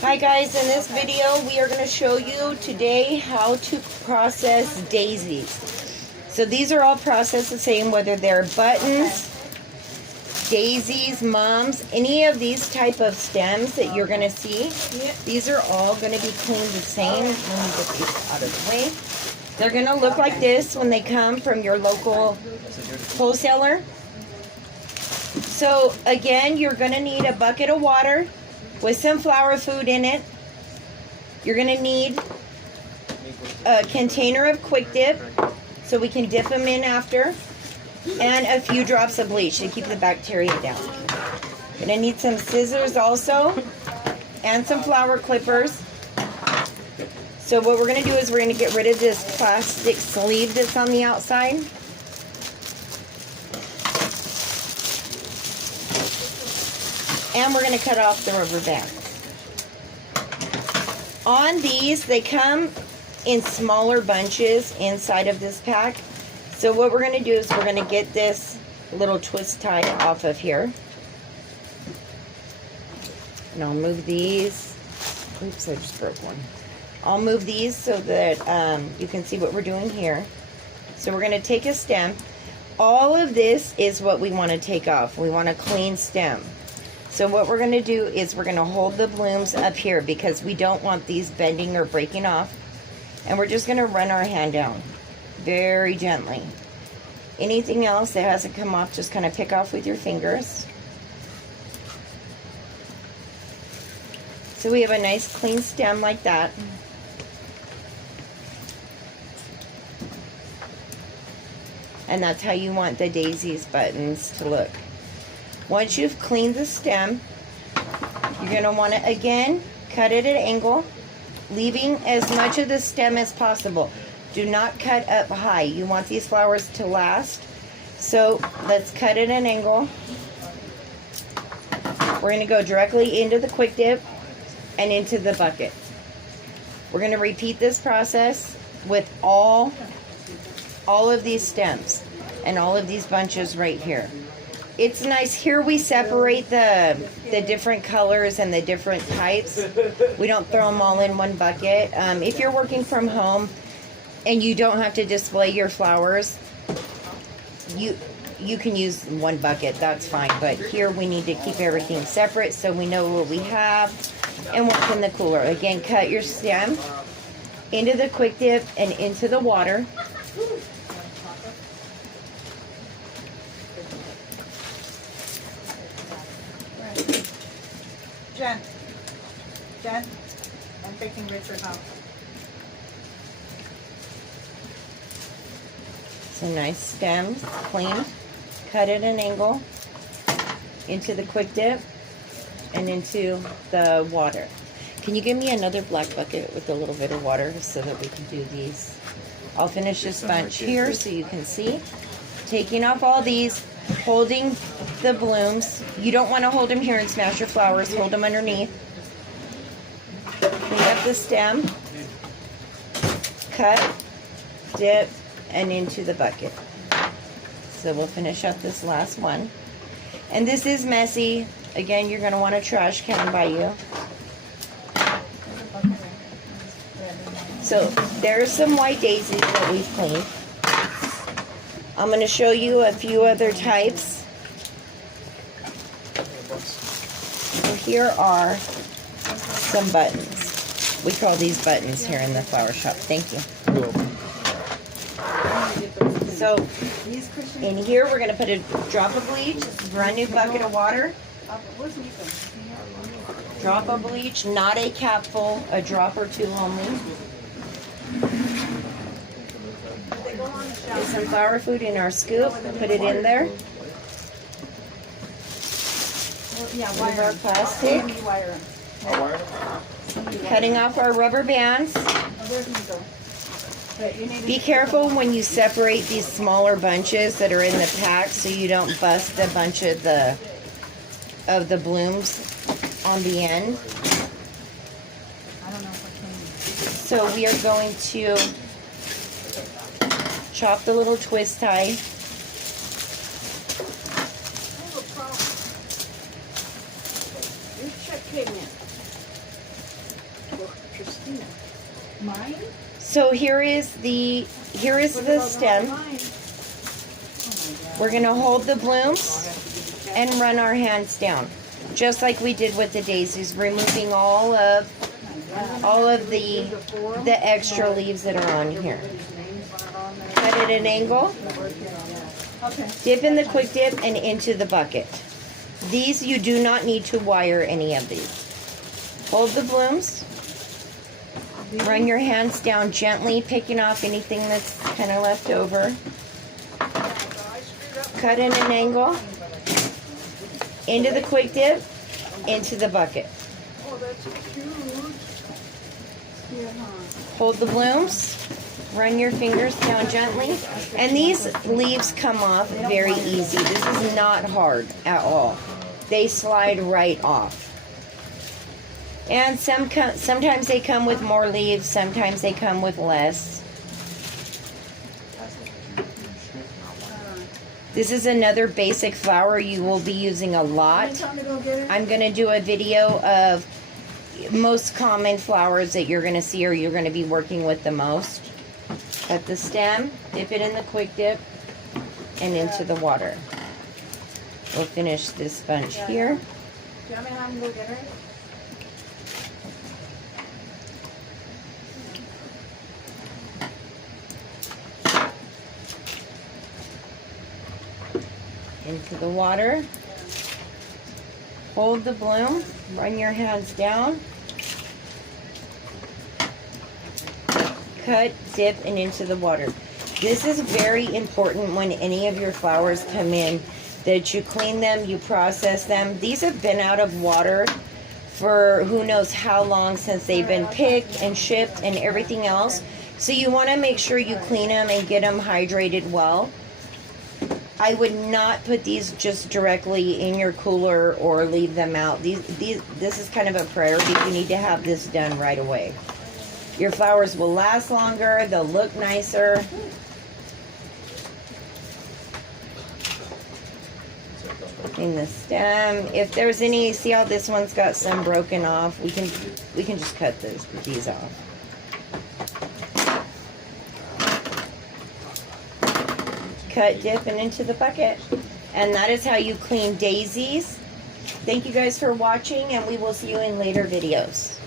Hi guys, in this video we are going to show you today how to process daisies. So these are all processed the same, whether they're buttons, daisies, mums, any of these type of stems that you're going to see. These are all going to be cleaned the same. Let me get these out of the way. They're going to look like this when they come from your local wholesaler. So again, you're going to need a bucket of water with some flower food in it. You're going to need a container of quick dip so we can dip them in after, and a few drops of bleach to keep the bacteria down. Going to need some scissors also and some flower clippers. So what we're going to do is we're going to get rid of this plastic sleeve that's on the outside. And we're going to cut off the rubber band. On these, they come in smaller bunches inside of this pack. So what we're going to do is we're going to get this little twist tie off of here. And I'll move these. Oops, I just broke one. I'll move these so that you can see what we're doing here. So we're going to take a stem. All of this is what we want to take off. We want a clean stem. So what we're going to do is we're going to hold the blooms up here because we don't want these bending or breaking off. And we're just going to run our hand down very gently. Anything else that hasn't come off, just kind of pick off with your fingers. So we have a nice clean stem like that. And that's how you want the daisies buttons to look. Once you've cleaned the stem, you're going to want to, again, cut it at an angle, leaving as much of the stem as possible. Do not cut up high. You want these flowers to last. So let's cut it at an angle. We're going to go directly into the quick dip and into the bucket. We're going to repeat this process with all of these stems and all of these bunches right here. It's nice. Here we separate the different colors and the different types. We don't throw them all in one bucket. If you're working from home and you don't have to display your flowers, you can use one bucket. That's fine. But here we need to keep everything separate so we know what we have and what's in the cooler. Again, cut your stem into the quick dip and into the water. Jen, I'm fixing Richard now. Some nice stems, clean. Cut at an angle into the quick dip and into the water. Can you give me another black bucket with a little bit of water so that we can do these? I'll finish this bunch here so you can see. Taking off all these, holding the blooms. You don't want to hold them here and smash your flowers. Hold them underneath. Clean up the stem. Cut, dip, and into the bucket. So we'll finish up this last one. And this is messy. Again, you're going to want a trash can by you. So there's some white daisies that we've cleaned. I'm going to show you a few other types. So here are some buttons. We call these buttons here in the flower shop. Thank you. So in here we're going to put a drop of bleach. This is a brand new bucket of water. Drop of bleach, not a capful, a drop or two only. Get some flower food in our scoop. Put it in there. Remove our plastic. Cutting off our rubber bands. Be careful when you separate these smaller bunches that are in the pack so you don't bust a bunch of the blooms on the end. So we are going to chop the little twist tie. pigment? Well, Christina. Mine? So here is the stem. Oh my God. We're gonna hold the blooms and run our hands down, just like we did with the daisies, removing all of the extra leaves that are on here. Cut at an angle, Okay. dip in the quick dip and into the bucket. These, you do not need to wire any of these. Hold the blooms, run your hands down gently, picking off anything that's kind of left over. Cut in an angle, into the quick dip, into the bucket. Oh, that's huge. Yeah, huh? Hold the blooms, run your fingers down gently, and these leaves come off very easy. This is not hard at all. They slide right off. And sometimes they come with more leaves, sometimes they come with less. This is another basic flower you will be using a lot. I'm going to do a video of most common flowers that you're going to see or you're going to be working with the most. Cut the stem, dip it in the quick dip, and into the water. We'll finish this bunch here. Do you want me to have them go get her? Into the water. Hold the bloom, run your hands down. Cut, dip, and into the water. This is very important when any of your flowers come in, that you clean them, you process them. These have been out of water for who knows how long since they've been picked and shipped and everything else. So you want to make sure you clean them and get them hydrated well. I would not put these just directly in your cooler or leave them out. This is kind of a priority. You need to have this done right away. Your flowers will last longer. They'll look nicer. In the stem, if there's any, see how this one's got some broken off. We can just cut these off. Cut, dip, and into the bucket. And that is how you clean daisies. Thank you guys for watching, and we will see you in later videos.